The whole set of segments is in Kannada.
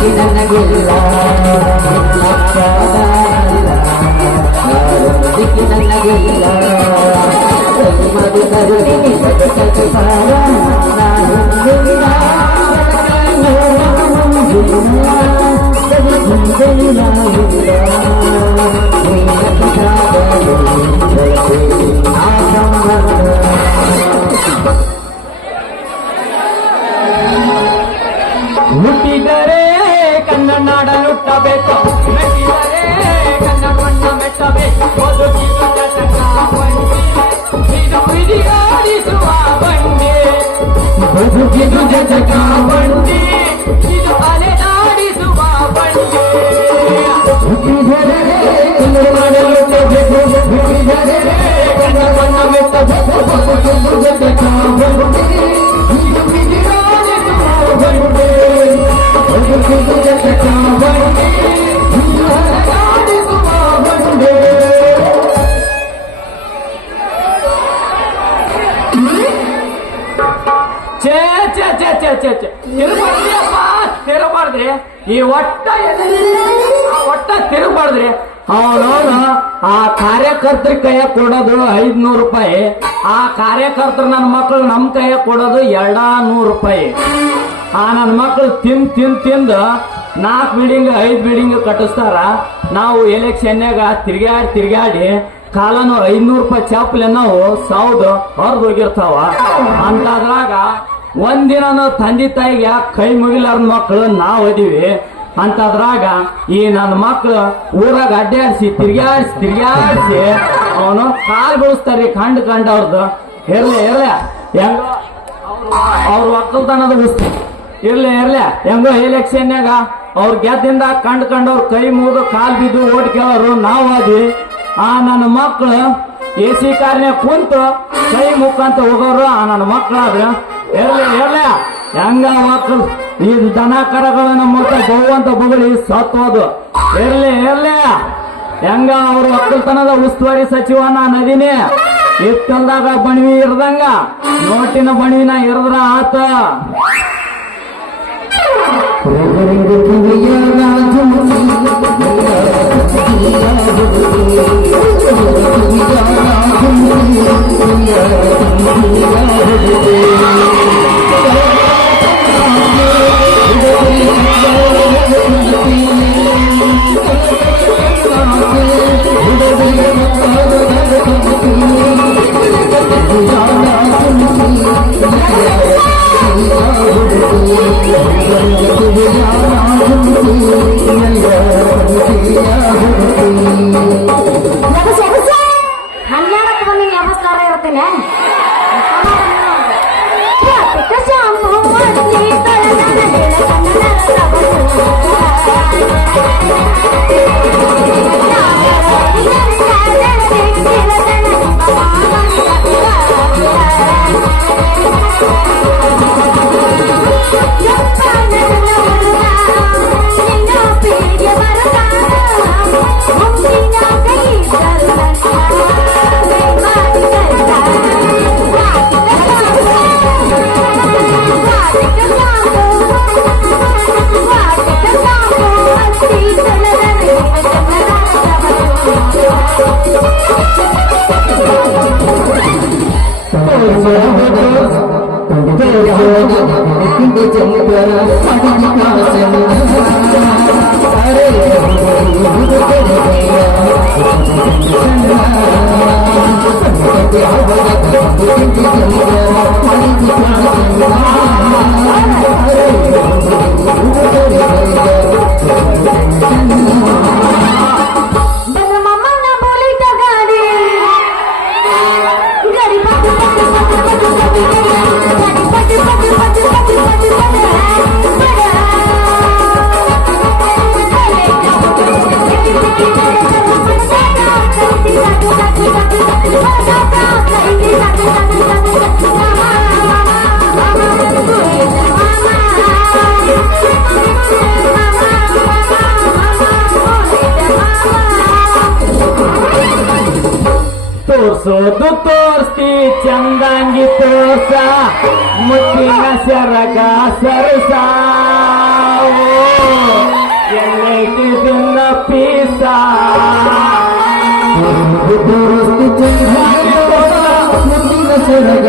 ನನಗಿಲ್ಲ ನನಗಿಲ್ಲ ಮಧುಕರುಣಿ ಸಾರ ಹುಟ್ಟಿದರೆ ಕನ್ನಡ ನಾಡ ಹುಟ್ಟಬೇಕು ಮೆಟ್ಟಿದರೆ ಕನ್ನಡ ಮಣ್ಣ ಮೆಟ್ಟಬೇಕು ಬದುಕಿದು ಜಟಕ ಬಂಡಿ ಇದು ಬಿಡಿಯಾಡಿಸುವ ಬಂಡಿ ಬದುಕಿದು ಜಟಕ ಬಂಡಿ ಇದು ಅಲೆದಾಡಿಸುವ ಬಂಡಿ ಹುಟ್ಟಿದರೆ ಕನ್ನಡ ನಾಡ ಹುಟ್ಟಬೇಕು ಹುಟ್ಟಿದರೆ ಕನ್ನಡ ಮಣ್ಣ ಮೆಟ್ಟಬೇಕು ಬದುಕಿದು ಜಟಕ ಬಂಡಿ ಇದು ಬಿಡಿಯಾಡಿಸುವ ಬಂಡಿ ತಿರುಗಬಾರ್ದ್ರಿ ಈ ಒಟ್ಟ ತಿರುಗಬಾರ್ದ್ರಿ ಅವನವನು ಆ ಕಾರ್ಯಕರ್ತರ ಕೈಯ ಕೊಡೋದು 500 ರೂಪಾಯಿ ಆ ಕಾರ್ಯಕರ್ತರು ನನ್ನ ಮಕ್ಕಳು ನಮ್ಮ ಕೈಯ ಕೊಡೋದು 200 ರೂಪಾಯಿ ಆ ನನ್ನ ಮಕ್ಕಳು ತಿಂದು 4 ಬಿಲ್ಡಿಂಗ್ 5 ಬಿಲ್ಡಿಂಗ್ ಕಟ್ಟಿಸ್ತಾರ ನಾವು ಎಲೆಕ್ಷನ್ಯಾಗ ತಿರ್ಗಾಡಿ ಕಾಲನು 500 ರೂಪಾಯಿ ಚಾಪಲೆ ನಾವು ಸೌದು ಹೊರದು ಹೋಗಿರ್ತಾವ ಅಂತದ್ರಾಗ ಒಂದಿನ ತಂದೆ ತಾಯಿಗೆ ಕೈ ಮುಗಿಲಾರ ಮಕ್ಕಳು ನಾವು ಅದೀವಿ ಅಂತದ್ರಾಗ ಈ ನನ್ನ ಮಕ್ಕಳು ಊರಾಗ ಅಡ್ಡಾಡಿಸಿ ತಿರ್ಗಾಡಿಸಿ ಅವನು ಕಾಲು ಬೆಳೆಸ್ತಾರ್ರಿ ಕಂಡು ಅವ್ರದ್ದು ಇರ್ಲಿ ಹೆಂಗ ಅವ್ರ ಒಕ್ಕಲ್ತನದ ಉಸ್ತಿ ಇರ್ಲಿ ಹೆಂಗೋ ಎಲೆಕ್ಷನ್ಯಾಗ ಅವ್ರ ಗೆದ್ದಿಂದ ಕಂಡ್ಕಂಡವ್ರ ಕೈ ಮುಗಿದು ಕಾಲ್ ಬಿದ್ದು ಓಟ್ ಕೇಳೋರು ನಾವು ಅದಿ ಆ ನನ್ನ ಮಕ್ಕಳು AC ಕಾರ್ನ್ಯಾಗ ಕುಂತು ಕೈ ಮುಖಂತ ಹೋಗೋರು ಆ ನನ್ನ ಮಕ್ಕಳಾದ್ರ ಇರ್ಲಿ ಹೆಂಗ ಮಕ್ಕಳು ಈ ದನ ಕರಗಳನ್ನ ಮತ್ತೆ ಬಹುವಂತ ಬುಗಳಿ ಸತ್ತೋದು ಇರ್ಲಿ ಹೆಂಗ ಅವ್ರ ಒಕ್ಕಲ್ತನದ ಉಸ್ತುವಾರಿ ಸಚಿವ ನದಿನೇ ಇಷ್ಟಲ್ದಾಗ ಬಣವಿ ಇರ್ದಂಗ ನೋಟಿನ ಬಣವಿನ ಇರದ್ರ ಆತ ತೋರ್ಸೋದು ತೋರ್ಸ್ತಿ ಚಂದಂಗಿ ತೋರ್ಸ ಮುತ್ತಿನ ಸರಗ ಸರಸ ಎಲ್ಲೈತಿ ದಿನ ಪೀಸ ಮುತ್ತಿನ ಸೆರಗ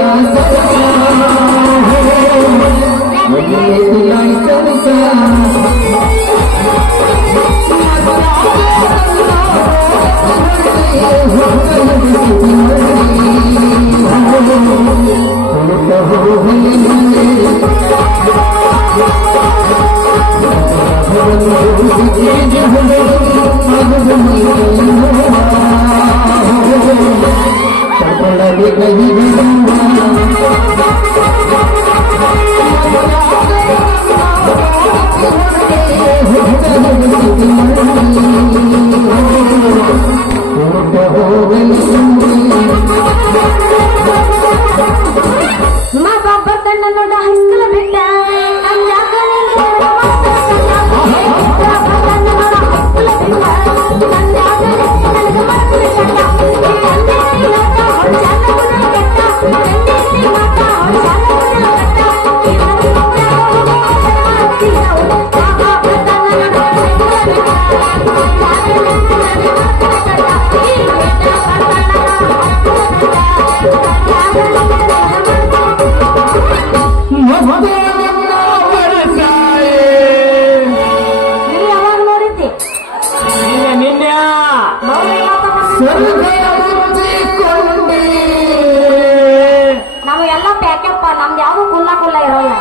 ನಮಗೆಲ್ಲ ಪ್ಯಾಕೆಪ್ಪ ನಮ್ದು ಯಾವ್ದು ಕುಲ್ಲ ಕುಲ್ಲ ಇರೋಲ್ಲ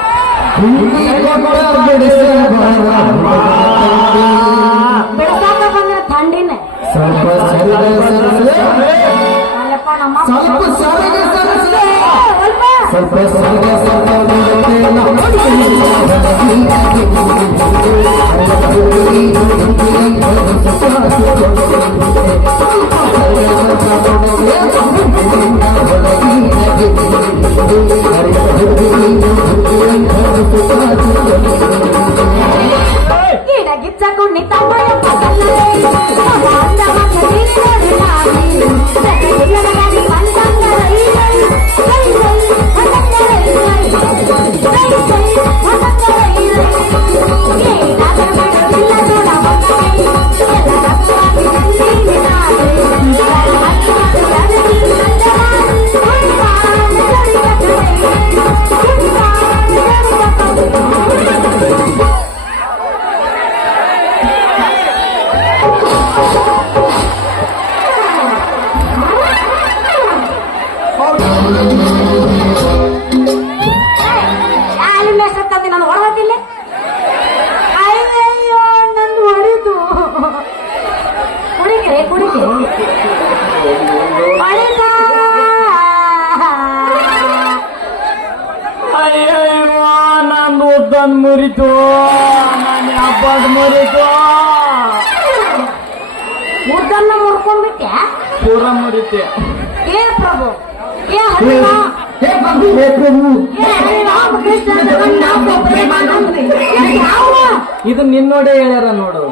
ಬಿಡ್ಸಾಕ ಬಂದ್ರೆ ಥಂಡಿನೇ ಅಲ್ಲಪ್ಪ ನಮ್ಮ ಗಿಚ್ಚಕು ನಿಂತ ನಾನು ಹೊರದಿಲ್ಲ ಅಯ್ಯಯ್ಯೋ ನಂದು ಹೊಡಿತು ಕುಡಿಗೆ ಹೊಡಿತ ಅಯ್ಯಯ್ಯೋ ನಂದು ಉದ್ದನ್ ಮುರಿತು ನನ್ನ ಹಬ್ಬದ ಮುರಿತು ಉದ್ದನ್ನ ಮುರ್ಕೊಂಡ್ಬಿಟ್ಟೆ ಪೂರ ಮುರಿತೆ ಏ ಪ್ರಭು ಏ ಹರಿಮ ಹೇ ಪ್ರಭು ಹೇ ಪ್ರಭು ಏ ಹರಿರಾಮ ಕೃಷ್ಣ ಜಗನ್ನಾಥ ಪ್ರೇಮಾನಂದ ಯಾವ ಇದು ನಿನ್ನೋಡೆ ಹೇಳ್ಯಾರ ನೋಡು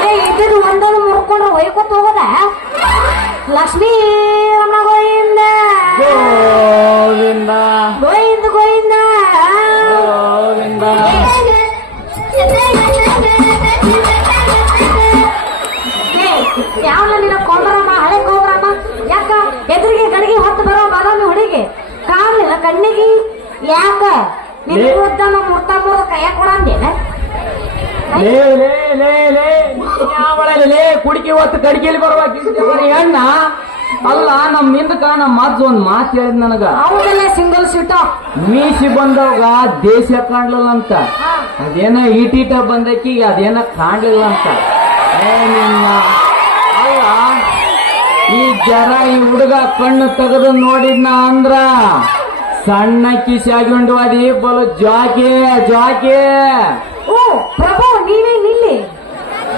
ಏ ಇದ್ದಿದ್ದು ಒಂದನ್ನು ಮುರ್ಕೊಂಡ್ರೆ ಒಯ್ಕೊತ ಹೋಗೋದ ಲಕ್ಷ್ಮೀ ರಮಣ ಗೋವಿಂದ ಗೋವಿಂದ ಗೋವಿಂದ ಗೋವಿಂದ ಗೋವಿಂದ ಯಾವ ನಿನ್ನ ಕೊಂಡ್ರಮ್ಮ ಹಳೆ ಕೊಂಡ್ರಮ್ಮ ಯಾಕ ಎದುರಿಗೆ ಗಡಿಗೆ ಹೊತ್ತು ಬರೋ ಬಾದಾಮಿ ಹುಡುಗಿ ಕಾಣಿಲ್ಲ ಕಣ್ಣಿಗೆ ಯಾಕ ನಿನ್ನ ಉದ್ದನ ಮುರ್ತಾ ಮುರ್ದ ಕೈಯ ಕೊಡಂದೇನ ಲೇ ಲೇ ಲೇ ಲೇ ಯಾವಳೇ ಕುಡಿಕೆ ಹೊತ್ತು ಕಡಿಕೆಲಿ ಬರುವಾಗ ಹೆಣ್ಣ ಅಲ್ಲ ನಮ್ ಹಿಂದಕ ನಮ್ಮ ಅಜ್ಜ ಒಂದ್ ಮಾತು ಹೇಳಿದ್ ನನಗ ಹೌದಲ್ಲ ಸಿಂಗಲ್ ಸೀಟ ಮೀಸಿ ಬಂದವಾಗ ದೇಶ ಕಾಣ್ಲಿಲ್ಲ ಅಂತ ಅದೇನ ಈಟೀಟ ಬಂದಕ್ಕಿ ಅದೇನ ಕಾಣ್ಲಿಲ್ಲ ಅಂತ ಏ ನಿನ್ನ ಅಲ್ಲ ಈ ಜರ ಈ ಹುಡುಗ ಕಣ್ಣು ತೆಗೆದು ನೋಡಿದ್ನ ಅಂದ್ರ ಸಣ್ಣ ಕಿಸಿಯಾಗಿ ಅದಿ ಬಲು ಜಾಕೆ ಜಾಕೆ ಓ ಪ್ರಭು ನೀವೇ ನಿಲ್ಲಿ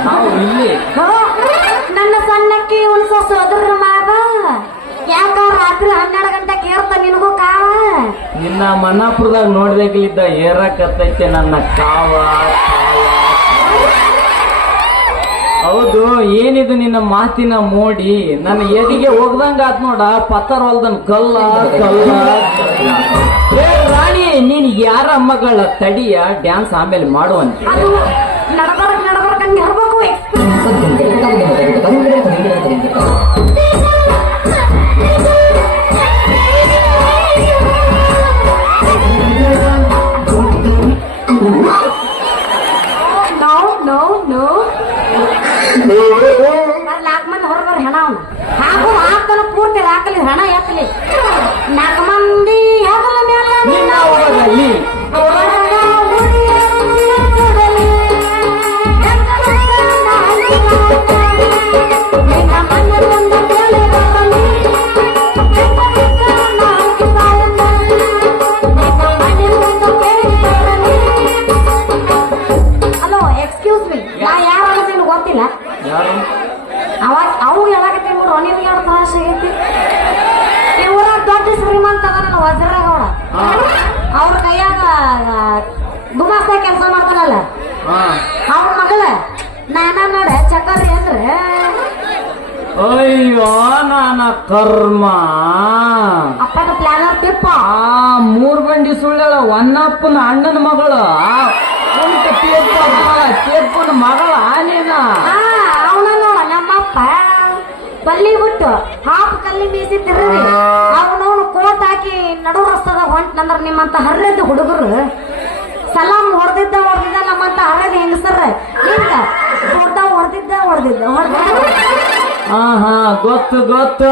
ನಾವು ಇಲ್ಲಿ ನನ್ನ ಸಣ್ಣಕ್ಕಿ ಉಳಿಸೋ ಸೋದರ ಮಾವ ಯಾಕ ರಾತ್ರಿ 12 ಗಂಟೆಗೆ ಏರ್ತ ನಿನಗೂ ಕಾವ ನಿನ್ನ ಮನ್ನಾಪುರದಾಗ ನೋಡ್ಬೇಕಿದ್ದ ಏರಕತ್ತೈತೆ ನನ್ನ ಕಾವ ಹೌದು ಏನಿದು ನಿನ್ನ ಮಾತಿನ ಮೋಡಿ ನನ್ನ ಎದಿಗೆ ಹೋಗ್ದಂಗ ಆತ್ ನೋಡ ಪತ್ತರ ಹೊಲ್ದನ್ ಕಲ್ಲ ಕಲ್ಲ ಏ ರಾಣಿ ನೀನ್ ಯಾರ ಮಗಳ ತಡಿಯ ಡ್ಯಾನ್ಸ್ ಆಮೇಲೆ ಮಾಡುವಂತ ಅದು ನಡಬರ್ಗ ಹಂಗೆ ಹರ್ಬೇಕು ನೋ ನೋ ನೋ ನಾಲ್ಕು ಮಂದಿ ಹೊರಬರ್ ಹೆಣ ಅವನು ಹಾಕ್ತಾನ ಪೂರ್ತಿ ಹಾಕಲಿ ಹಣ ಎತ್ತಲಿ 4 ಮಂದಿ ಹೆಗಲ ಮೇಲೆ ನಿನ್ನ ಹೊರಗಲ್ಲಿ ಹಲೋ ಎಕ್ಸ್ಕ್ಯೂಸ್ ಮೀ ನಾ ಯಾರು ಅನ್ನೋದು ಗೊತ್ತಿಲ್ಲ ಯಾರು ಅವಾಗ ಅವು ಹೇಳಕತ್ತೀನಿ ನೋಡು ನಿಮ್ಗೆ ಎರಡು ತ್ರಾಸ ಆಗೈತಿ ಇವರ ದೊಡ್ಡ ಶ್ರೀಮಂತ ಅದನ್ನ ವಜ್ರಗೌಡ ಅವ್ರ ಕೈಯಾಗ ಗುಮಾಸ್ತ ಕೆಲಸ ಮಾಡ್ತಾನಲ್ಲ ಅವ್ರ ಮಗಳ ನಾನ ನೋಡ ಚಕ್ಕರಿ ಅಂದ್ರೆ ಅಯ್ಯೋ ನಾನ ಕರ್ಮ ಅಪ್ಪನ ಪ್ಲಾನರ್ ತಿಪ್ಪ ಆ 3 ಬಂಡಿ ಸುಳ್ಳ ಒನ್ನಪ್ಪನ ಅಣ್ಣನ ಮಗಳು ಉಂಟ ತೇಪ್ಪನ ಮಗಳ ನೀನ ಅವನ ನೋಡ ನಮ್ಮಪ್ಪ ಬಲ್ಲಿ ಬಿಟ್ಟು ಹಾಫ್ ಕಲ್ಲಿ ಮೀಸಿ ತಿರುಗಿ ಅವನವನು ಕೋಟ್ ಹಾಕಿ ನಡು ರಸ್ತದ ಹೊಂಟ್ನಂದ್ರ ನಿಮ್ಮಂತ ಹರ್ರದ್ದು ಹುಡುಗರು ಸಲಾಮ್ ಹೊಡೆದಿದ್ದ ನಮ್ಮಂತ ಹರ್ರದ ಹೆಂಗಸರ ಹಿಂಗ ಹೊಡೆದಿದ್ದ ಹಾ ಗೊತ್ತು ಗೊತ್ತು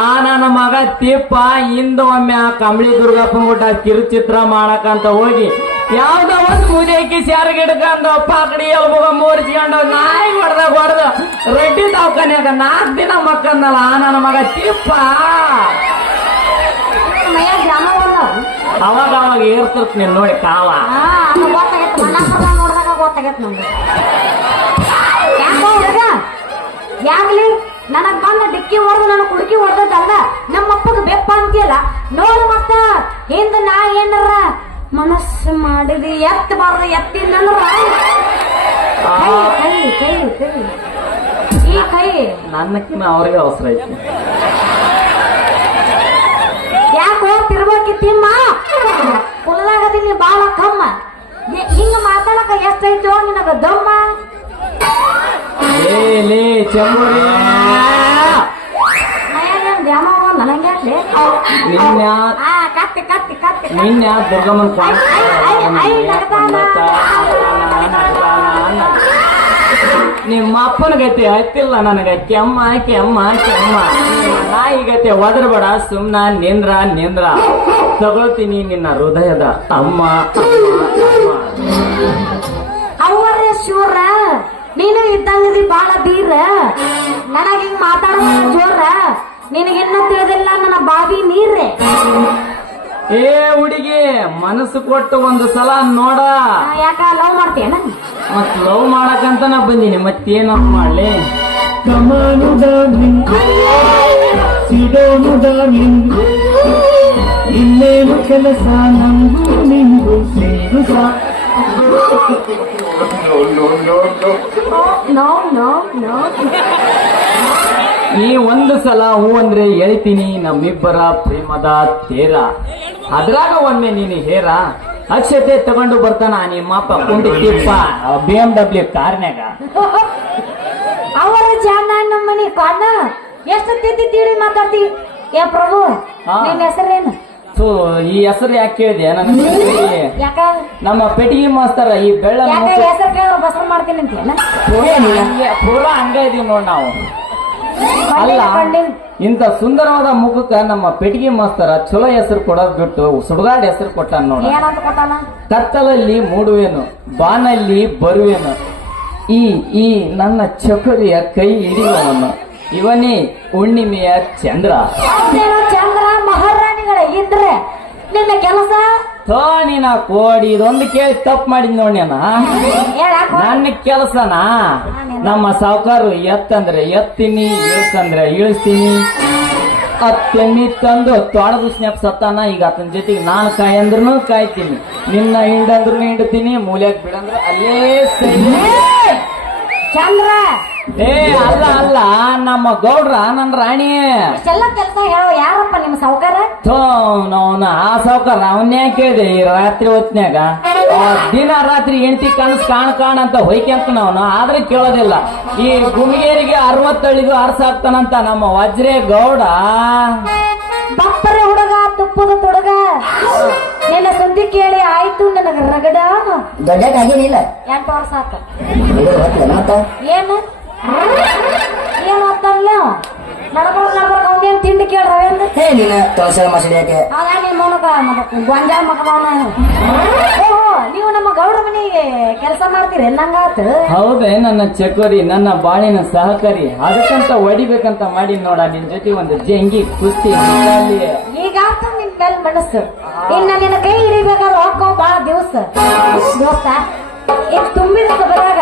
ಆ ನನ್ನ ಮಗ ತಿಪ್ಪ ಹಿಂದ ಒಮ್ಮೆ ಆ ಕಂಬಳಿ ದುರ್ಗಪ್ಪನ ಊಟ ಕಿರುಚಿತ್ರ ಮಾಡಕಂತ ಹೋಗಿ ಯಾವ್ದೋ ಒಂದು ಮುದೇಕಿ ಸ್ಯಾರ್ಗಿಡ್ಕೊಂಡು ಪಾಕಡಿ ಎಲ್ಬೋಗ ಮೂರ್ಸ್ಕೊಂಡು ನಾಯಿ ಹೊಡೆದ ರೆಡ್ಡಿ ದವಾಖಾನ್ಯಾಗ 4 ದಿನ ಮಕ್ಕಂದಲ್ಲ ಆ ನನ್ನ ಮಗ ತಿಪ್ಪ ಮೈಯ ಗ್ರಾಮ ಅವಾಗ ಏರ್ತಿರ್ತ ನೀನ್ ನೋಡಿ ಕಾವ ಗೊತ್ತಾಗೈತೆ ಮನಾಪುರ ನೋಡಿದಾಗ ಗೊತ್ತಾಗೈತೆ ನಮ್ಗೆ ಯಾಕೋ ಹುಡುಗ ಯಾಗ್ಲಿ ನನಗ್ ಬಂದ ಡಿಕ್ಕಿ ಹೊಡೆದು ನನಗ್ ಕುಡುಕಿ ಹೊಡೆದಲ್ಲ ನಮ್ಮಪ್ಪಗೆ ಬೆಪ್ಪ ಅಂತೀಯಲ್ಲ ನೋಡು ಮತ್ತ ಹಿಂದ ನಾ ಏನಾರ ಮನಸ್ಸು ಮಾಡಿದಿ ಎತ್ತಬಾರ್ದು ಎತ್ತಿಂದಂದ್ರ ಕೈ ಈ ಕೈ ನನ್ನಕ್ಕಿನ್ನ ಅವ್ರಿಗೆ ಅವಸರ ಐತಿ ಯಾಕೆ ಹೋಗ್ತಿರ್ಬೇಕಿತ್ತಿಮ್ಮ ಕುಲದಾಗದಿನಿ ಬಾಳ ಕಮ್ಮ ಹಿಂಗ ಮಾತಾಡಕ ಎಷ್ಟೈತೋ ನಿನಗ ದಮ್ಮ ಲೇ ಚಂಬುರಿ ಧ್ಯಾನ ನನಗೆ ನಿನ್ನೆ ದುರ್ಗಮ್ಮನ್ ನಿಮ್ಮ ಅಪ್ಪನ ಗತಿ ಹತ್ತಿಲ್ಲ ನನಗ ಕೆಮ್ಮ ನಾಯಿ ಗತಿ ಒದರ್ಬೇಡ ಸುಮ್ನ ನಿಂದ್ರ ತಗೊಳ್ತೀನಿ ನಿನ್ನ ಹೃದಯದ ಅಮ್ಮ ಅವರೇ ಶೂರ ನೀನು ಇದ್ದಂಗದಿ ಬಾಳ ಬೀರ ನನಗ ಹಿಂಗ್ ಮಾತಾಡ ಜೋರ ನಿನಗಿನ್ನೂ ತಿಳಿದಿಲ್ಲ ನನ್ನ ಬಾವಿ ನೀರ್ರೆ ಏ ಹುಡುಗಿ ಮನಸ್ಸು ಕೊಟ್ಟು ಒಂದು ಸಲ ನೋಡ ಯಾಕ ಲವ್ ಮಾಡ್ತೀಯನ ಮತ್ ಲವ್ ಮಾಡಕಂತನ ಬಂದೀನಿ ಮತ್ತೇನ ಮಾಡ್ಲಿ ಇನ್ನೇನು ಕೆಲಸ ನಂಗೂ ನಿಂಗೂ ಸೇರು ನೋ ನೋ ನೋ ಈ ಒಂದು ಸಲ ಹೂ ಅಂದ್ರೆ ಹೇಳ್ತೀನಿ ನಮ್ಮಿಬ್ಬರ ಪ್ರೇಮದ ತೇರ ಅದ್ರಾಗ ಒಮ್ಮೆ ನೀನು ಹೇರ ಅಕ್ಷತೆ ತಗೊಂಡು ಬರ್ತಾನ ನಿಮ್ಮಪ್ಪ ಕುಂಡಿಪ್ಪ BMW ಕಾರ್ನ್ಯಾಗ ಅವರ ಜಾನ ನಮ್ಮ ಮನಿ ಕಾಣ ಎಷ್ಟು ತಿಳಿ ಮಾತಾಡ್ತಿ ಏ ಪ್ರಭು ನಿನ್ನ ಹೆಸರೇನು ಸೊ ಈ ಹೆಸರು ಯಾಕೆ ಕೇಳಿದೆ ನನ್ನ ಯಾಕ ನಮ್ಮ ಪೆಟ್ಟಿಗೆ ಮಾಸ್ತರ ಈ ಬೆಳ್ಳ ಹೆಸರು ಕೇಳಿದ್ರೆ ಬಸರು ಮಾಡ್ತೀನಿ ಅಂತ ಪೂರಾ ಹಂಗ ಇದೀವಿ ನೋಡ್ ನಾವು ಅಲ್ಲ ಇಂತ ಸುಂದರವಾದ ಮುಖಕ್ಕ ನಮ್ಮ ಪೆಟ್ಟಿಗೆ ಮಾಸ್ತರ ಚಲೋ ಹೆಸರು ಕೊಡೋದ್ ಬಿಟ್ಟು ಸುಡುಗಾಡ್ ಹೆಸರು ಕೊಟ್ಟಾನ ನೋಡ ಏನಂತ ಕೊಟ್ಟಾನ ಕತ್ತಲಲ್ಲಿ ಮೂಡುವೆನು ಬಾನಲ್ಲಿ ಬರುವೆನು ಈ ನನ್ನ ಚಕೋರಿಯ ಕೈ ಹಿಡಿಯುವವನು ಇವನೇ ಹುಣ್ಣಿಮೆಯ ಚಂದ್ರ ಚಂದ್ರ ಮಹಾರಾಣಿಗಳ ಇದ್ರೆ ನಿನ್ನ ಕೆಲಸ ನೀನ ಕೋಡಿ ಇದೊಂದು ಕೇಳಿ ತಪ್ಪು ಮಾಡಿದ್ ನೋಡಿ ನನ್ನ ಕೆಲಸನಾ ನಮ್ಮ ಸಾವುಕಾರು ಎತ್ತಂದ್ರೆ ಎತ್ತೀನಿ ಇಳಿಸಂದ್ರೆ ಇಳಿಸ್ತೀನಿ ಅತ್ತೆಮ್ಮಿ ತಂದು ತೊಡದು ಸ್ನ್ಯಾಪ್ ಸತ್ತಾನ ಈಗ ಆತನ ಜೊತೆಗೆ ನಾನು ಕಾಯಂದ್ರೂ ಕಾಯ್ತೀನಿ ನಿನ್ನ ಹಿಂಡಂದ್ರು ಹಿಂಡ್ತೀನಿ ಮೂಲ್ಯಾಗ ಬಿಡಂದ್ರು ಅಲ್ಲೇ ಚಂದ್ರ ಏ ಅಲ್ಲ ನಮ್ಮ ಗೌಡ್ರ ನನ್ನ ರಾಣಿ ಎಲ್ಲ ಕೆಲಸ ಹೇಳೋ ಯಾರಪ್ಪ ನಿಮ್ಮ ಸಾವುಕಾರ ಆ ಸಾವುಕಾರ ಅವನ್ನೇ ಕೇಳಿದೆ ಈ ರಾತ್ರಿ ಹೊತ್ನ್ಯಾಗ ದಿನ ರಾತ್ರಿ ಹೆಂಡತಿ ಕನಸು ಕಾಣ ಅಂತ ಹೊಯ್ಕೆಂತ ನಾವು ಆದ್ರೆ ಕೇಳೋದಿಲ್ಲ. ಈ ಗುಮ್ಗೇರಿಗೆ 60 ಅರ್ಸಾಕ್ತಾನಂತ ನಮ್ಮ ವಜ್ರೇ ಗೌಡ. ಬಪ್ಪರೆ ಹುಡುಗ ತುಪ್ಪದ ತೊಡಗ ನಿನ್ನ ಸುದ್ದಿ ಕೇಳಿ ಆಯ್ತು ನನಗ ರಗಡ. ದೊಡ್ಡಕ್ಕಾಗೇನಿಲ್ಲ 8 ವರ್ಷ ಆತ. ಮತ್ತ ಏನು ಏನು ಅಂತಲ್ಲ ನಡ್ಕೊಂಡ್ ಅವನೇನ್ ತಿಂಡಿ ಕೇಳ್ರವೇಂದ್ರ ಹೇ ನೀನ ತೊಳಸಲ ಮಸಡಿಯಾಕೆ ಅದ ನಿಮ್ ಮೊನಕ ಗೊಂಜಾಳ ಮಕದವನ. ಓಹೋ ನೀವು ನಮ್ಮ ಗೌಡ ಮನೆಗೆ ಕೆಲಸ ಮಾಡ್ತೀರಿ ನಂಗಾತ. ಹೌದೇ ನನ್ನ ಚಕೋರಿ, ನನ್ನ ಬಾಳಿನ ಸಹಕಾರಿ. ಅದಕ್ಕಂತ ಹೊಡಿಬೇಕಂತ ಮಾಡಿ ನೋಡ ನಿನ್ ಜೊತೆ ಒಂದು ಜಂಗಿ ಕುಸ್ತಿ. ಈಗ ನಿನ್ ಮೇಲೆ ಮನಸ್ಸು ಇನ್ನ ನಿನ್ನ ಕೈ ಹಿಡಿಬೇಕಾದ್ರೆ ಹೋಗೋ ಬಾಳ ದಿವಸ ದೋಸ್ತ. ಈಗ ತುಂಬಿದ ಬರಾಗ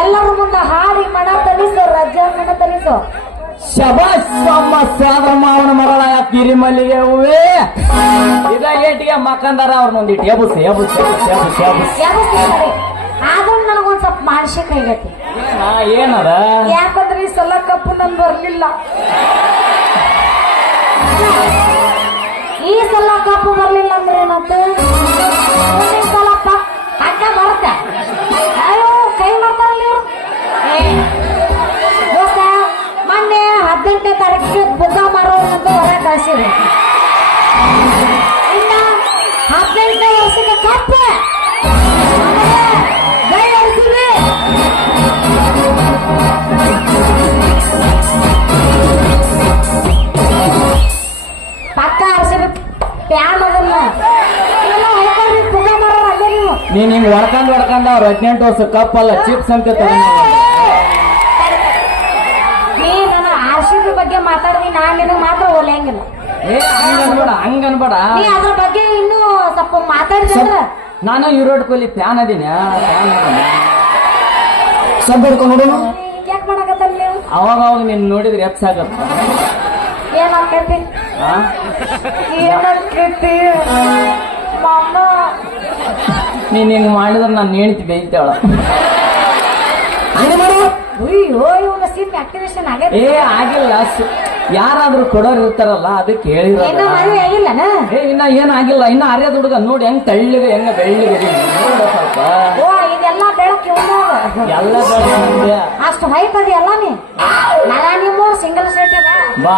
ಎಲ್ಲರ ಮುಂದ ಹಾಡಿ ಮಣ ತರಿಸೋ ರಜ ಮಣ ತರಿಸೋ. ಶಬಾಷ್ ಸಮ್ಮ ಸಾದ್ರ ಮಾವನ ಮರಳ ಕಿರಿ ಮಲ್ಲಿಗೆ ಹೂವೇ. ಇದ ಏಟಿಗೆ ಮಕ್ಕಂದಾರ ಅವ್ರನ್ನೊಂದಿಟ್ಟು ಎಬುಸ್ ಎಬುಸ್ ಎಬುಸ್ ಎಬುಸ್ ಎಬುಸ್. ಆದ್ರೂ ನನಗೊಂದ್ ಸ್ವಲ್ಪ ಮಾನಸಿಕ ಆಗೈತಿ. ಏನದ? ಯಾಕಂದ್ರೆ ಈ ಸಲ ಕಪ್ಪು ನನ್ ಬರ್ಲಿಲ್ಲ. ಈ ಸಲ ಕಪ್ಪು ಬರ್ಲಿಲ್ಲ ಅಂದ್ರೆ ಏನಂತ ಮುಂದಿನ ಸಲ ಅಡ್ಡ ಬರುತ್ತೆ. ಅಯ್ಯೋ ಕೈ ಮಾಡ್ತಾರಲ್ಲ ಇವ್ರು. ದೋಸ್ತ ಮೊನ್ನೆ 18ನೇ ತಾರೀಕಿಗೆ ಬುದ್ಧ ಮಾರೋದಂತ ಹೊರ ಕಳಿಸಿರಿ. ಇನ್ನ 18ನೇ ವರ್ಷಕ್ಕೆ ಕಪ್ಪು ಗೈ ಹರಿಸಿರಿ. ಪಕ್ಕ ಹರಿಸಿರಿ ಪ್ಯಾನ್ ಅದನ್ನ ಎಲ್ಲ ಹೋಗ್ತಾರ್ರಿ ಬುದ್ಧ ಮಾರೋರು ಅಲ್ಲೇ ನೀವು. ನೀನ್ ಹಿಂಗ್ ಹೊಡ್ಕೊಂಡ್ ಅವ್ರ 18 ವರ್ಷ ಕಪ್ಪಲ್ಲ ಚಿಪ್ಸ್ ಅಂತ ನೀ ನನ್ನ ಆರ್ಸಿದ ಬಗ್ಗೆ ಮಾತಾಡ್ದಿ ನಾನ್ ನಿನಗ್ ಮಾತ್ರ ಒಲೆಯಂಗಿಲ್ಲ. ಹಂಗನ್ಬೇಡ. ನೀ ಅದ್ರ ಬಗ್ಗೆ ಇನ್ನೂ ಸ್ವಲ್ಪ ಮಾತಾಡಿದ್ರ ನಾನು ವಿರಾಟ್ ಕೊಹ್ಲಿ ಫ್ಯಾನ್ ಅದೀನಿ. ಸ್ವಲ್ಪ ಹಿಡ್ಕೊಂಡು ನೋಡೋಣ. ಯಾಕೆ ಮಾಡಕತ್ತಲ್ಲ ನೀವು? ಅವಾಗ ನೀನ್ ನೋಡಿದ್ರೆ ಹೆಚ್ಚಾಗತ್ತ. ಏನಾಕೈತಿ ಏನಾಕೈತಿ ಮಾಮ? ನೀನ್ ಹಿಂಗ್ ಮಾಡಿದ್ರೆ ನಾನು ಹೇಳ್ತಿ ಬೈತಾಳ. ಹಂಗ ಮಾಡು. ಅಯ್ಯೋ ಇವಾಗ ಸಿಮ್ ಆಕ್ಟಿವೇಶನ್ ಆಗೈತಿ. ಆಗಿಲ್ಲ. ಯಾರಾದ್ರೂ ಕೊಡೋರ್ ಇರ್ತಾರಲ್ಲ ಅದಕ್ಕೆ ಹೇಳಿರೋ. ಏನೋ ಮದುವೆ ಆಗಿಲ್ಲನ? ಇನ್ನ ಏನಾಗಿಲ್ಲ. ಇನ್ನ ಅರ್ಯದ ಹುಡುಗ ನೋಡಿ ಹೆಂಗ್ ತಳ್ಳಿಗೆ ಹೆಂಗ ಬೆಳ್ಳಿಗೆ ಸ್ವಲ್ಪ. ಓ ಇದೆಲ್ಲ ಬೆಳಕು ಎಲ್ಲ ಬೆಳ್ಳಿಗೆ ಅಷ್ಟು ಹೈಟ್ ಅದಿ ಎಲ್ಲ ನೀ. ನಿಮ್ಮೂರು ಸಿಂಗಲ್ ಸೆಟ್ ಅದ ಬಾ.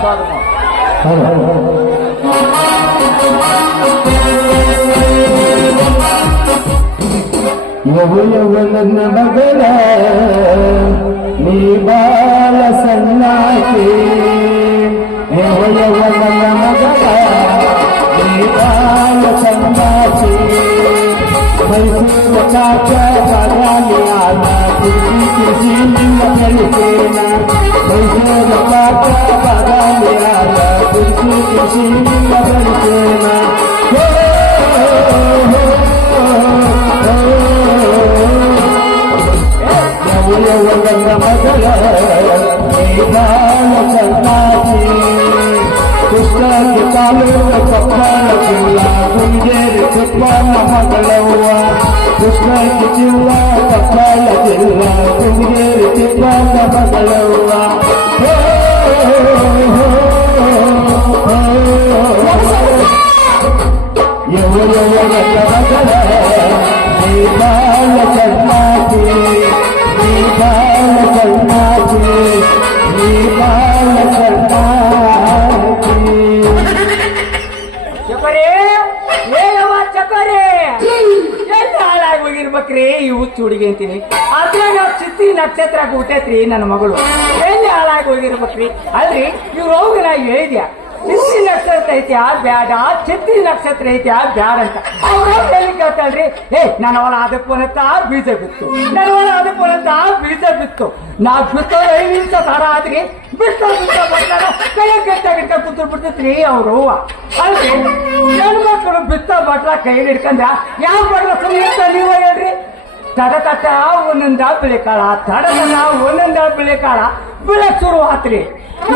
ಸ್ವಾದ ಮಾಡು. ನನ್ನ ಮಗಳ ನೀ ಬಾಳ ಸಣ್ಣಾಕಿ ನನ್ನ ಮಗಳ ನೀ ಬಾಳ ಸಣ್ಣಾಕಿ ಮೈಸೂರ ಕಾಕ ಬಗಾಲಿಯಾದ ಕೃಷಿ ನಿನ್ನ ಬೆಳಿತೇನ ಮೈಸೂರ ಕಾಕ ಬಗಾಲಿಯಾದ ಕೃಷಿ ನಿನ್ನ ಬೆಳಿತೇನ ನನ್ನ ಮಗಳ ಬಾಳ ಸಣ್ಣಾಕಿ ಕೃಷ್ಣಕ್ಕೆ ತಾಲೂಕ ಕೊಪ್ಪಳ ಜಿಲ್ಲಾ ಗುಂಜೇರಿ ಕೊಪ್ಪಳ ಮಗಳವ್ವ ಕೃಷ್ಣಕ್ಕೆ ಜಿಲ್ಲಾ ಕೊಪ್ಪಳ ಜಿಲ್ಲಾ ಗುಂಜೇರಿ ಕೊಪ್ಪಳ ಮಗಳವ್ವ ನನ್ನ ಮಗಳ ನೀ ಬಾಳ ಸಣ್ಣಾಕಿ ನೀ ಬಾಳ ಸಣ್ಣಾಕಿ ನೀ ಬಾಳ ಸಣ್ಣಾಕಿ ಚಕೋರಿ ಏನವ ಚಕೋರಿ ಎಲ್ಲಿ ಹಾಳಾಗಿ ಹೋಗಿರ್ಬೇಕ್ರಿ ಈ ಹುಚ್ಚು ಹುಡುಗಿ ಅಂತೀನಿ ಅದ್ರಾಗ ಚಿತ್ತಿ ನಕ್ಷತ್ರ ಹುಟ್ಟೈತ್ರಿ ನನ್ನ ಮಗಳು ಎಲ್ಲಿ ಹಾಳಾಗಿ ಹೋಗಿರ್ಬೇಕ್ರಿ ಅಲ್ರಿ ಇವ್ರು ಹೋಗಿ ನಾ ಹೇಳಿದ್ಯಾ ಚಿತ್ತಿ ನಕ್ಷತ್ರ ಐತಿ ಆ ಬ್ಯಾಡ ಚಿತ್ತಿ ನಕ್ಷತ್ರ ಐತಿ ಆ ಬ್ಯಾಡ ಅಂತ ಅವ್ರು ಎಲ್ಲಿ ಕೇಳ್ತಾಳ್ರಿ ನನ್ನ ಹೊಲ ಅದಕ್ಕೂನಂತ ಬೀಜ ಬಿತ್ತು ನನ್ನ ಹೊಲ ಅದಕ್ಕೂನಂತ ಬೀಜ ಬಿತ್ತು ನಾ ಬಿತ್ತೋ 5 ನಿಮಿಷ ತಡ ಆದ್ರಿ ಬಿತ್ತ ಬರ್ತಾರ ಕೈ ಗಟ್ಟ ಕೂತು ಬಿಡ್ತೈತ್ರಿ ಅವ್ರು ಅಲ್ರಿ ಹೆಣ್ಮಕ್ಳು ಬಿತ್ತ ಬಟ್ಲ ಕೈ ಹಿಡ್ಕಂದ್ರ ಯಾವ ಬಟ್ಲ ಸುಮ್ಮನೆ ನೀವ ಹೇಳ್ರಿ ತಡ ತಟ ಒಂದೊಂದ ಬೆಳೆಕಾಳ ತಡ ತಡ ಒಂದೊಂದ ಬೆಳೆಕಾಳ ಬೆಳಕ್ ಶುರು ಆತ್ರಿ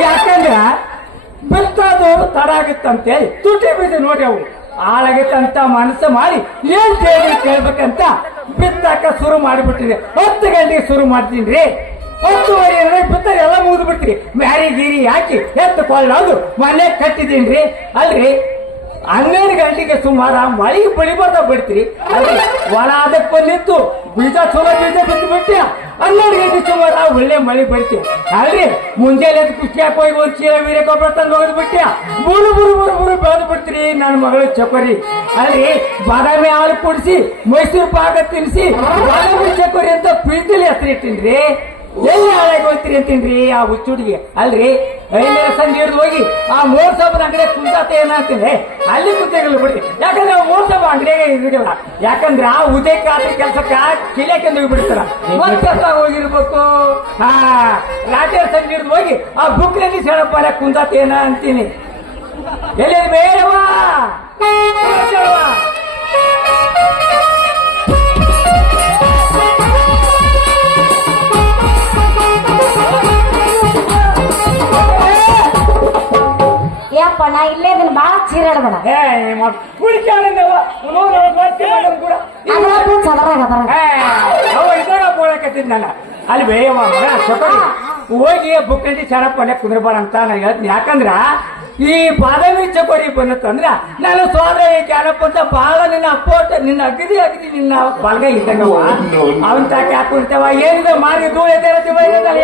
ಯಾಕಂದ್ರ ಬಿತ್ತೋದು ತಡ ಆಗಿತ್ತಂತೇಳಿ ತುಟಿ ಬೀಜ ನೋಡಿ ಅವು ಹಾಳಾಗಿತ್ತಂತ ಮನಸ್ಸು ಮಾಡಿ ಏನ್ ಕೇಳ್ಬೇಕಂತ ಬಿತ್ತಾಕ ಶುರು ಮಾಡಿಬಿಟ್ಟಿರಿ 10 ಗಂಟೆಗೆ ಶುರು ಮಾಡ್ತೀನಿ 10:30 ಬಿತ್ತ ಎಲ್ಲ ಮುಗಿದು ಬಿಡ್ತೀರಿ ಮ್ಯಾರಿ ಗೀರಿ ಹಾಕಿ ಎತ್ತುಕೊಳ್ಳೋದು ಮನೆ ಕಟ್ಟಿದೀನ್ರಿ ಅಲ್ರಿ 12 ಗಂಟೆಗೆ ಸುಮಾರು ಮಳೆಗೆ ಬಳಿಬಾರ್ದ ಬಿಡ್ತೀರಿ ಅಲ್ರಿ ಒಳ ಅದಕ್ಕೆ ನಿಂತು ಬೀಜ ಚಲೋ ಬೀಜ ಬಿತ್ತು ಬಿಟ್ಟಿ 12 ಗಂಟೆ ಸುಮಾರು ಒಳ್ಳೆ ಮಳೆ ಬೀಳ್ತೀವಿ ಅಲ್ರಿ ಮುಂಜಾನೆ ಕುಚ್ಚಾಕ ಹೋಗಿ ಒಂದು ಚೀಲ ವೀರ್ಯ ಗೊಬ್ಬರ ತಂದು ಹೋಗಿದ್ ಬಿಟ್ಟಿ ಬುರು ಬೆಳೆದು ಬಿಡ್ತೀರಿ ನನ್ನ ಮಗಳು ಚಕೋರಿ ಅಲ್ರಿ ಬಾದಾಮಿ ಹಾಲು ಕುಡಿಸಿ ಮೈಸೂರು ಪಾಕ ತಿನ್ನಿಸಿ ಬಾದಾಮಿ ಚಕೋರಿ ಅಂತ ಪ್ರೀತಿಲಿ ಹೆಸರಿಟ್ಟಿನ್ರಿ ಎಲ್ಲಿ ಹಾಳಾಗಿ ಹೋಗ್ತೀರಿ ಅಂತೀನ್ರಿ ಆ ಹುಚ್ಚುಡಿಗೆ ಅಲ್ರಿ 5 ಸಂಜೆ ಹಿಡಿದು ಹೋಗಿ ಆ 3 ಸೊಪ್ಪನ ಅಂಗಡಿ ಕುಂತಾತ ಏನಂತೀನಿ ಅಲ್ಲಿ ಕುಂತಿರಲ್ಲ ಬಿಡ್ರಿ ಯಾಕಂದ್ರೆ 3 ಸೊಪ್ಪು ಅಂಗಡಿಯಾಗ ಇರಲಿಲ್ಲ ಯಾಕಂದ್ರೆ ಆ ಉದಯಕ್ಕೆ ಆದ್ರೆ ಕೆಲ್ಸಕ್ಕ ಕಿಲೆಕೆಂದು ಹೋಗಿಬಿಡ್ತಾರ ಮತ್ತೆ ಹೋಗಿರ್ಬೇಕು ರಾತ್ರಿ ಸಂಜೆ ಹಿಡಿದು ಹೋಗಿ ಆ ಬುಕ್ನಲ್ಲಿ ಸೆಣಪ್ಪ ಕುಂತಾತ ಏನ ಅಂತೀನಿ ಎಲ್ಲಿ ಬೇಡವಾ ಯಪ್ಪ ನಾ ಇಲ್ಲೇ ಇದನ್ನ ಬಾಳ ಚೀರಾಡ್ಬೇಡ ನಾನು ಅಲ್ಲಿ ಬೇಯವ ಹೋಗಿ ಬುಕ್ಕಂಡಿ ಸೆಣಪ್ಪನೆ ಕುಂದ್ರಬಾರ ಅಂತ ನಾನು ಹೇಳ್ತೀನಿ ಯಾಕಂದ್ರ ಈ ಬಾದಾಮಿ ಚಕೋರಿ ಬಂತಂದ್ರ ನಾನು ಸೋದರ ಕ್ಯಾರಪ್ಪ ಅಂತ ಬಹಳ ನಿನ್ನ ಅಪ್ಪೋಟ ನಿನ್ನ ಅಗದಿ ನಿನ್ನ ಬಲ್ಗ ಇದ್ದಂಗ ಅವನ್ ತಾಕ ಹಾಕೊಂಡಿರ್ತೇವ ಏನಿದೆ ಮಾರಿ ಧೂಳ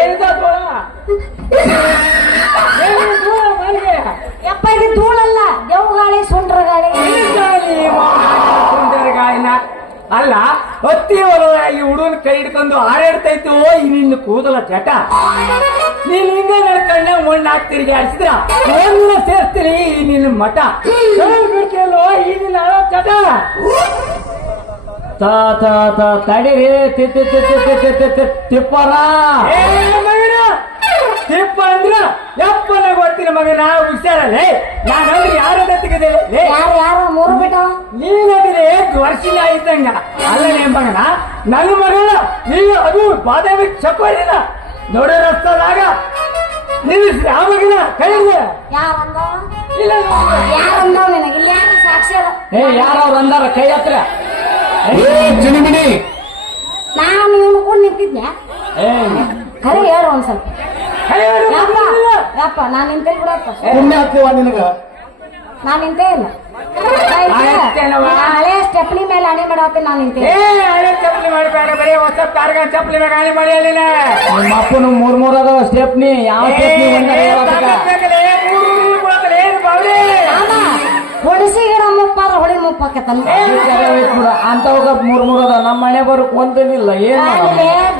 ಏನಿದೆ ಯಪ್ಪ ಇದು ಧೂಳಲ್ಲ ದೇವ್ ಗಾಳಿ ಸುಂಡ್ರ ಗಾಳಿ ಗಾಳಿನ ಅಲ್ಲ ಹತ್ತಿ ಹೊಲದ ಈ ಹುಡುಗನ ಕೈ ಹಿಡ್ಕೊಂಡು ಹಾರಾಡ್ತೈತು ಈ ನಿನ್ನ ಕೂದಲ ಚಟ ನೀನ್ ಹಿಂಗ ನಡ್ಕೊಂಡ ಮಣ್ಣು ಹಾಕ್ತಿರಿಗೆ ಆಡ್ಸಿದ್ರ ಒಂದಿನ ಸೇರ್ತೀರಿ ಈ ನಿನ್ನ ಮಠ ಬಿಡ್ತಿಯಲ್ಲೋ ಈ ನಿನ್ನ ಚಟ ತಡೀರಿ ತಿಪ್ಪರ ತಿಪ್ಪ ಅಂದ್ರ ಯಪ್ಪನ ಗೊತ್ತಿನ ಮಗನ ಹುಷಾರಲ್ಲೇ ನಾನು ಯಾರ ತೆಗೆದಿಲ್ಲ ಯಾರು 3 ಬಿಟ್ಟವ ನೀನದಿಲೆ ವರ್ಷಿನ ಇದ್ದಂಗ ಅಲ್ಲನೇ ಮಗನ ನನ್ನ ಮಗನ ನೀವು ಅದು ಬಾದಾಮಿ ಚಕೋರಿನ ನೋಡೋ ರಸ್ತದಾಗ ನಿಲ್ಲಿಸಿ ಆ ಮಗನ ಕೈ ಯಾರಂದವ ನಿನಗೆ ಇಲ್ಲಿ ಸಾಕ್ಷಿ ಅದ ಯಾರವ್ರು ಅಂದಾರ ಕೈ ಹತ್ರ ಚಿನಿಮಿನಿ ನಾನು ಇವನು ಕೂಡ ನಿಂತಿದ್ನೆ ಖರೆ ಹೇಳು ಒಂದ್ ಸ್ವಲ್ಪ ಯಪ್ಪ ನಾನ್ ನಿಂತೇ ಬಿಡಪ್ಪ ಪುಣ್ಯ ಆಗ್ತೀವ ನಿನಗ ನಾನ್ ನಿಂತೇ ಇಲ್ಲ ಹಳೆ ಸ್ಟೆಪ್ನಿ ಮೇಲೆ ಅಣೆ ಮಾಡತ್ತೆ ನಾನ್ ನಿಂತೆ ಹಳೆ ಚಪ್ಪಲಿ ಮಾಡಬೇಡ ಬರೀ ಹೊಸ ಕಾರ್ಗ ಚಪ್ಪಲಿ ಮೇಲೆ ಅಣೆ ಮಾಡಿ ಅಲ್ಲಿನ ನಿಮ್ಮ ಅಪ್ಪನು 3 ಅದಾವ ಸ್ಟೆಪ್ನಿ ಯಾವ ಸ್ಟೆಪ್ನಿ ತಪ್ಪಾಕತ್ತಲ್ಲ ಅಂತವಾಗ ಮೂರ್ ಅದ ನಮ್ಮ ಮನೆ ಬರೋಕ್ ಒಂದಿಲ್ಲ ಏನ್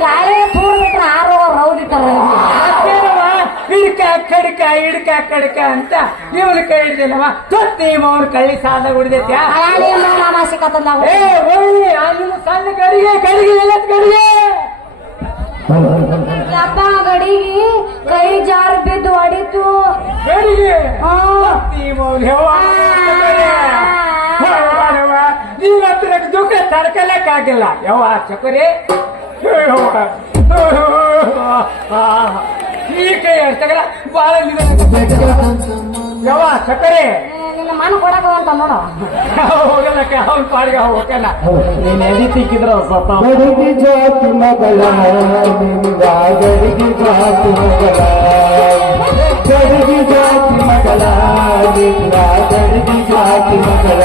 ಗಾಳಿ ತೂರ್ ಬಿಟ್ರೆ ಆರು ರೌದಿಟ್ಟಾರ ಹಿಡ್ಕ ಕಡಿಕ ಹಿಡ್ಕ ಕಡಿಕ ಅಂತ ಇವನು ಕೈ ಹಿಡ್ದೇನವ ತೊತ್ತಿ ಅವ್ನ ಕಳ್ಳಿ ಸಾಲ ಹೊಡಿದೈತ್ಯ ಮಾಮ ಸಿಕ್ಕತ್ತಲ್ಲ ಏ ಹೋಗಿ ಅಲ್ಲಿ ಸಣ್ಣ ಕಡಿಗೆ ಕಡಿಗೆ ಎಲ್ಲ ಕಡಿಗೆ ಯಪ್ಪ ಗಡಿಗೆ ಕೈ ಜಾರ್ ಬಿದ್ದು ಹೊಡಿತು ಕಡಿಗೆ ಹಾ. ನೀವ್ ಹತ್ರ ದುಃಖ ತಡ್ಕಲಕ್ಕಾಗಿಲ್ಲ ಯವ್ವ ಚಕರಿ ಈ ಕೈ ಅಷ್ಟಗಲ್ಲ ಬಾಳ ಯವ್ವ ಚಕರಿ ನಿನ್ನ ಮನ ಕೊಡಕ ಅಂತ ನೋಡು ಹೋಗಲಕ್ಕ ಅವ್ನ ಪಾಡಿಗೆ ಹೋಗಲ್ಲ ನೀನ್ ಎದಿ ತಿಕ್ಕಿದ್ರ ಸತ್ತ ಗಡಿಗೆ ಜಾತಿ ಮಗಳ ನಿಂದ ಗಡಿಗೆ ಜಾತಿ ಮಗಳ ಗಡಿಗೆ ಜಾತಿ ಮಗಳ ನಿಂದ ಗಡಿಗೆ ಜಾತಿ ಮಗಳ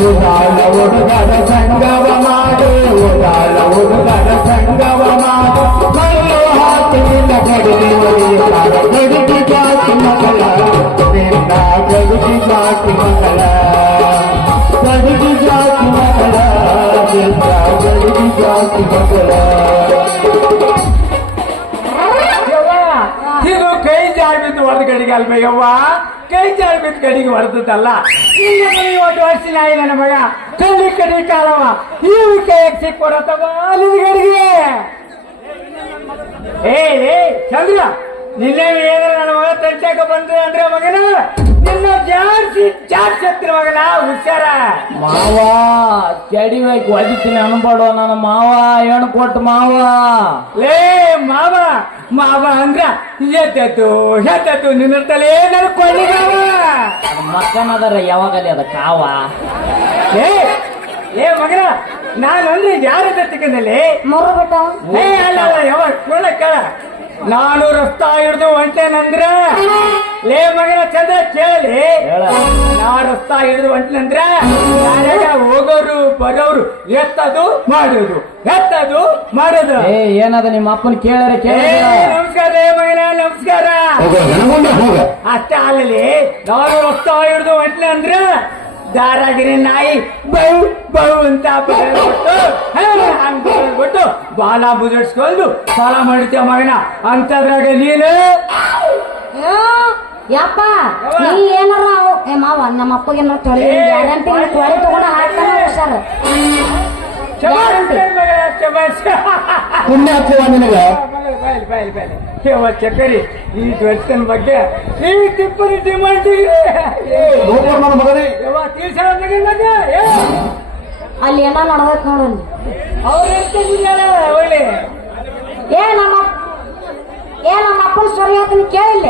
ಉದಾಳ ಹುಡುಗರ ಸಂಗವ ಮಾಡು ಉದಾಳ ಹುಡುಗರ ಸಂಗವ ಮಾಡು ಮಲ್ಲು ಹಾಕಿ ನಿನ್ನ ಗಡಿಗೆ ಒಡೆಯುತ್ತಾರ ಗಡಿಗೆ ಜಾತಿ ಮಗಳ ನಿಂದ ಗಡಿಗೆ ಜಾತಿ ಮಗಳ ಗಡಿಗೆ ಜಾತಿ ಮಗಳ ನಿಂದ ಗಡಿಗೆ ಜಾತಿ ಮಗಳ ಇದು ಕೈ ಜಾಡ್ಬಿದ್ದು ಹೊಡೆದ ಗಡಿಗೆ ಅಲ್ವ ಯವ್ವ ಕೈ ಜಾಡ್ಬಿದ್ದು ಗಡಿಗೆ ಹೊಡೆದಲ್ಲ ಇವತ್ತು ವರ್ಷ ನಾಯಿ ನನ್ನ ಮಗ ಕಳ್ಳಿ ಕಡಿ ಕಾಲವ ಇವು ಕೈಯಾಗ ಸಿಕ್ಕೊಡ ತಗೋಲಿದ ಗಡಿಗೆ ಏ ಚಂದ್ರ ನಿನ್ನೆ ಏನ ನನ್ನ ಮಗ ತರ್ಚಾಕ ಬಂದ್ರೆ ಅಂದ್ರೆ ಮಗನ ನಿನ್ನ ಜಾಡ್ಸಿ ಹತ್ತಿರ ಮಗನ ಹುಷಾರ ಮಾವ ಚಡಿಬೇಕು ಹೊಡಿತೀನಿ ಅನ್ಬೇಡ ನನ್ನ ಮಾವ ಹೆಣ್ಣು ಕೊಟ್ಟು ಮಾವ ಲೇ ಮಾವ ಮಾವ ಅಂದ್ರ ಎತ್ತು ನಿನ್ನರ್ತಲೇ ನನ್ನ ಕೊಳ್ಳಿಗಾವ ಮಕ್ಕನದರ ಯಾವಾಗಲೇ ಅದ ಕಾವ ಏ ಮಗನ ನಾನು ಅಂದ್ರೆ ಯಾರ ಜೊತೆಗಿನಲ್ಲಿ ಮೂರು ಬಿಟ್ಟ ಅಲ್ಲ ಯಾವಾಗ ಕೇಳಕ್ಕ ನಾನು ರಸ್ತಾ ಹಿಡ್ದು ಹೊಂಟೇನಂದ್ರ ಲೇ ಮಗನ ಚಂದ್ರ ಕೇಳಿ ನಾ ರಸ್ತಾ ಹಿಡಿದು ಹೊಂಟೇನಂದ್ರ ನಾನಾಗ ಹೋಗೋರು ಬರೋರು ಎತ್ತದು ಮಾಡೋದು ಏನದ ನಿಮ್ಮ ಅಪ್ಪನ ಕೇಳರೆ ನಮಸ್ಕಾರ ಮಗನ ನಮಸ್ಕಾರ ಅಷ್ಟೇ ಅಲ್ಲಿ ನಾನು ರಸ್ತಾ ಹಿಡ್ದು ಹೊಂಟೇನಂದ್ರ ದಾರಾಗಿರಿ ನಾಯಿ ಬೌ ಅಂತ ಬಿಟ್ಟು ಬಾಲ ಬುದಿಡ್ಸ್ಕೊಂಡು ಸಾಲ ಮಾಡ್ತೀಯ ಮಗನ ಅಂತದ್ರಾಗ ನೀನು ಯಪ್ಪ ನೀ ಏನಾರ ಏ ಮಾವ ನಮ್ಮ ಅಪ್ಪಗೆ ಏನಾರ ತೊಳಿ ಗ್ಯಾರಂಟಿ ತೊಳಿ ತಗೊಂಡ ಹಾಕ್ತಾನ ಹುಷಾರ ಪುಣ್ಯ ಹಾಕುವ ನಿನಗ ಚಕ್ಕರಿ ಈ ಡ್ರೆಸ್ಸಿನ ಬಗ್ಗೆ ಈ ಟಿಪ್ಪನಿ ಡಿಮಾಂಡ್ ನನ್ನ ಮಗನೇ ಅಲ್ಲಿ ಏನೋ ನಡ್ದೈತ್ ನೋಡಲ್ಲಿ ಒಳ್ಳೆ ನಮ್ಮ ಅಪ್ಪನ ಸ್ಟೋರಿ ಹೇಳ್ತೀನಿ ಕೇಳಿಲ್ಲ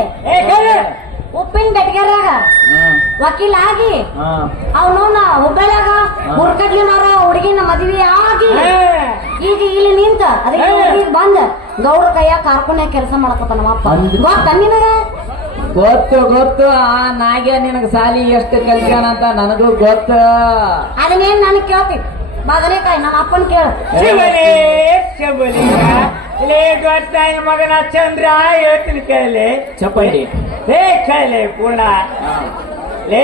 ಉಪ್ಪಿನ ಬೆಟ್ಗೆರಾಗ ವಕೀಲ ಆಗಿ ಅವನು ಹುಬ್ಬಳ್ಳಿಯಾಗ ಹುರ್ಕಡ್ಲಿ ಮಾರ ಹುಡುಗಿನ ಮದ್ವಿ ಆಗಿ ಈಗ ಇಲ್ಲಿ ನಿಂತ ಅದಕ್ಕೆ ಬಂದ ಗೌಡ್ರ ಕೈಯಾಗ ಕಾರ್ಖಾನೆ ಕೆಲಸ ಮಾಡಕತ್ತ ನಮ್ಮ ಅಪ್ಪ ಗೊತ್ತ ನಿನಗ ಗೊತ್ತು ಆ ನಾಗ್ಯ ನಿನಗ ಸಾಲಿ ಎಷ್ಟು ಕಲ್ಸ್ಯಾನಂತ ನನಗೂ ಗೊತ್ತ ಅದನ್ನೇನ್ ನನಗ್ ಕೇಳ್ತೀನಿ ಬದನೆಕಾಯಿ ನಮ್ಮ ಅಪ್ಪನ ಕೇಳ ಮಗನ ಚಂದ್ರ ಹೇಳ್ತೀನಿ ಕೈಲಿ ಚಪ್ಪಂಡಿ ಕೈಲಿ ಪೂರ್ಣ ಲೇ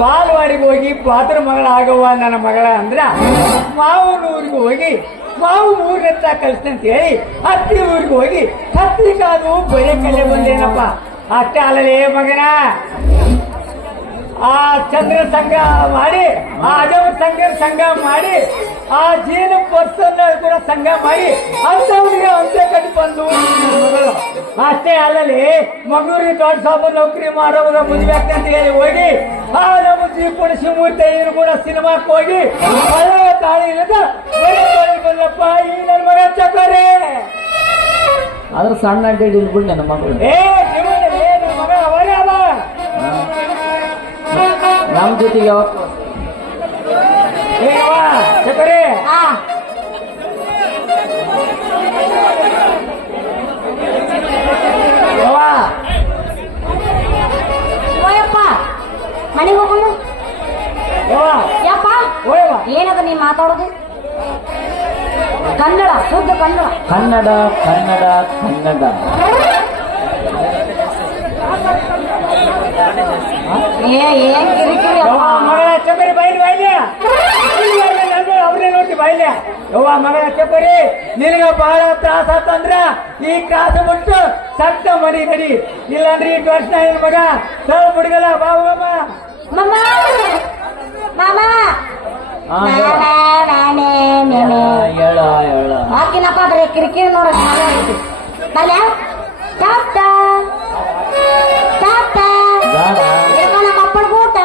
ಬಾಲ್ವಾಡಿಗೆ ಹೋಗಿ ಬಾದ್ರ ಮಗಳಾಗವ ನನ್ನ ಮಗಳ ಅಂದ್ರ ಮಾವನ ಊರಿಗೆ ಹೋಗಿ ಮಾವು ಊರಿನ ಕಲಿಸ್ತಂತ ಹೇಳಿ ಹತ್ತಿ ಊರಿಗೆ ಹೋಗಿ ಹತ್ತಿ ಕಾದು ಬರೀ ಕಲೆ ಬಂದೇನಪ್ಪ ಅಷ್ಟೇ ಅಲ್ಲಲೇ ಮಗನ ಆ ಚಂದ್ರ ಸಂಘ ಮಾಡಿ ಆ ಅಜವ ಸಂಘ ಮಾಡಿ ಆ ಜೀನ ಪರ್ಸನ್ನ ಕೂಡ ಸಂಘ ಮಾಡಿ ಅಂತವನಿಗೆ ಅಂತ ಕಟ್ಟಿ ಬಂದು ಮಗಳು ಅಷ್ಟೇ ಅಲ್ಲಲ್ಲಿ ಮಂಗಳೂರಿಗೆ ದೊಡ್ಡ ಸಾಬ ನೌಕರಿ ಮಾಡೋವಾಗ ಮದುವೆ ಅಂತ ಹೇಳಿ ಹೋಗಿ ಆ ನಮ್ಮ ಜೀಪುಣ ಶಿವಮೂರ್ತಿ ಕೂಡ ಸಿನಿಮಾಕ್ಕೆ ಹೋಗಿ ಒಳ್ಳೆ ತಾಳಿ ಇಲ್ಲದ ಬಂದಪ್ಪ ಈ ನನ್ನ ಮಗ ಚಕರೆ ಅದ್ರ ಸಣ್ಣ ಅಡ್ಡಿ ಇಲ್ಬಿಡ್ ನನ್ನ ಮಗಳು ನನ್ನ ಮಗ ಅವರೇ ಅಲ್ಲ ನಮ್ ಜೊತೆಗೆ ಯಾವತ್ತು ಚಕರೆ ಓಯಪ್ಪ ಮನೆಗೆ ಹೋಗೋಣ ಯಪ್ಪ ಏನದ ನೀ ಮಾತಾಡೋದು ಕನ್ನಡ ಶುದ್ಧ ಕನ್ನಡ ಏನ್ ಕಿರಿಕಿರಿ ಯವ್ವ ಮಗಳ ಚಪ್ಪರಿ ಬೈಲಿ ಅವ್ರೇ ನೋಡಿ ಬೈಲಿ ಯವ್ವ ಮಗಳ ಚಪ್ಪರಿ ನಿನಗ ಬಹಳ ತ್ರಾಸ ಆತಂದ್ರ ಈ ಕ್ರಾಸ ಬಿಟ್ಟು ಸತ್ತ ಮಡಿ ಗಡಿ ಇಲ್ಲಾಂದ್ರೆ ಈ ವರ್ಷ ಏನ್ ಮಗ ಸ್ವಲ್ಪ ಹುಡುಗಲ್ಲ ಬಾಬಮ್ಮ ಮಮ್ಮ ಮಾಮ ಹೇಳ ಹೇಳ ಹಾಕಿನಪ್ಪ ಬರೀ ಕಿರಿಕಿರಿ ನೋಡ ಬಲ್ಯ ಟಾಪ್ಟ ಟಾಪ್ಟ ನಮ್ಮ ಅಪ್ಪನ ಊಟ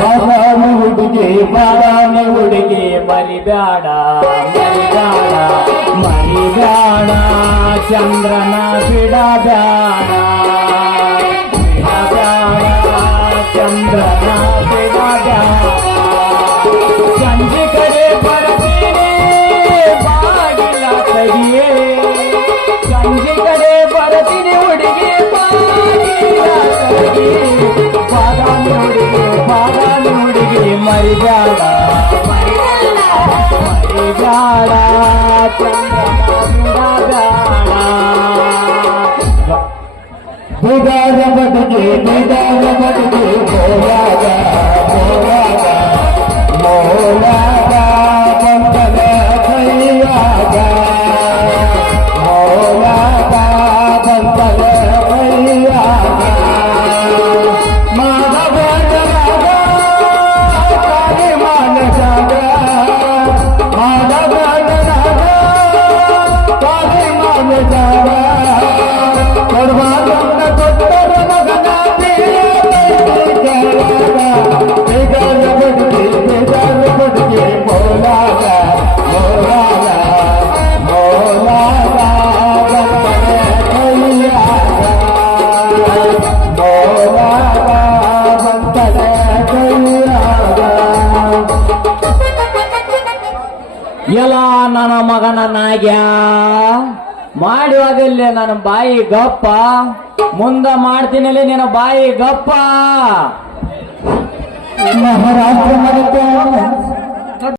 ಬಾದಾಮಿ ಹುಡುಗಿ ಬಾದಾಮಿ ಹುಡುಗಿ ಮರಿಬ್ಯಾಡ ಮರಿಬ್ಯಾಡ ಮರಿಬ್ಯಾಡ ಚಂದ್ರನ ಬಿಡಬ್ಯಾಡ ಬಿಡಬ್ಯಾಡ ಚಂದ್ರನ ಬಿಡಬ್ಯಾಡ ಸಂಜೆ ಕಡೆ ಬರ್ತೀನಿ ಬಾಗಿಲ ತಗಿಯೇ ಸಂಜೆ ಕಡೆ ಬರ್ತೀನಿ ಹುಡುಗಿ ಬಾಗಿಲ ತಗಿ ಬಾದಾಮಿ ಹುಡುಗಿ ಮರಿಬ್ಯಾಡ ಮರಿಬ್ಯಾಡ ಚಂದ್ರನ ಬಿಡಾದ ಬದುಕಿ ಹೋರಾಗ ಮೋಲಾಗ ಬಂದನ ಕೈಯಾಗ ಮೋಲಾಗ ಬಂದನ ಕೈಯಾಗ ಮಾಧವರಾಗ ಕಾಲಿ ಮಾನಸಾಗ ಮಾಧವರಾಗ ಕಾಲಿ ಮಾನಸಾಗ ಕೊಡ್ಬಾರ್ದನ್ನ ಕೊಟ್ಟರ ಮಗನ ಬೇಗಾದ ಬದುಕಿ ಮೋಲಾಗ ಮೋಲಾಗ ಮೋಲಾಗ ಬಂದನ ಕೈಯಾಗ ಮೋಲಾಗ ಬಂದನ ಕೈಯಾಗ ಎಲ್ಲ ನನ್ನ ಮಗನ ನಾಗ್ಯ ಮಾಡುವಾಗಲ್ಲೇ ನನ್ನ ಬಾಯಿ ಗಪ್ಪ ಮುಂದ ಮಾಡ್ತೀನಲ್ಲಿ ನಿನ್ನ ಬಾಯಿ ಗಪ್ಪ ಮಹಾರಾಷ್ಟ್ರ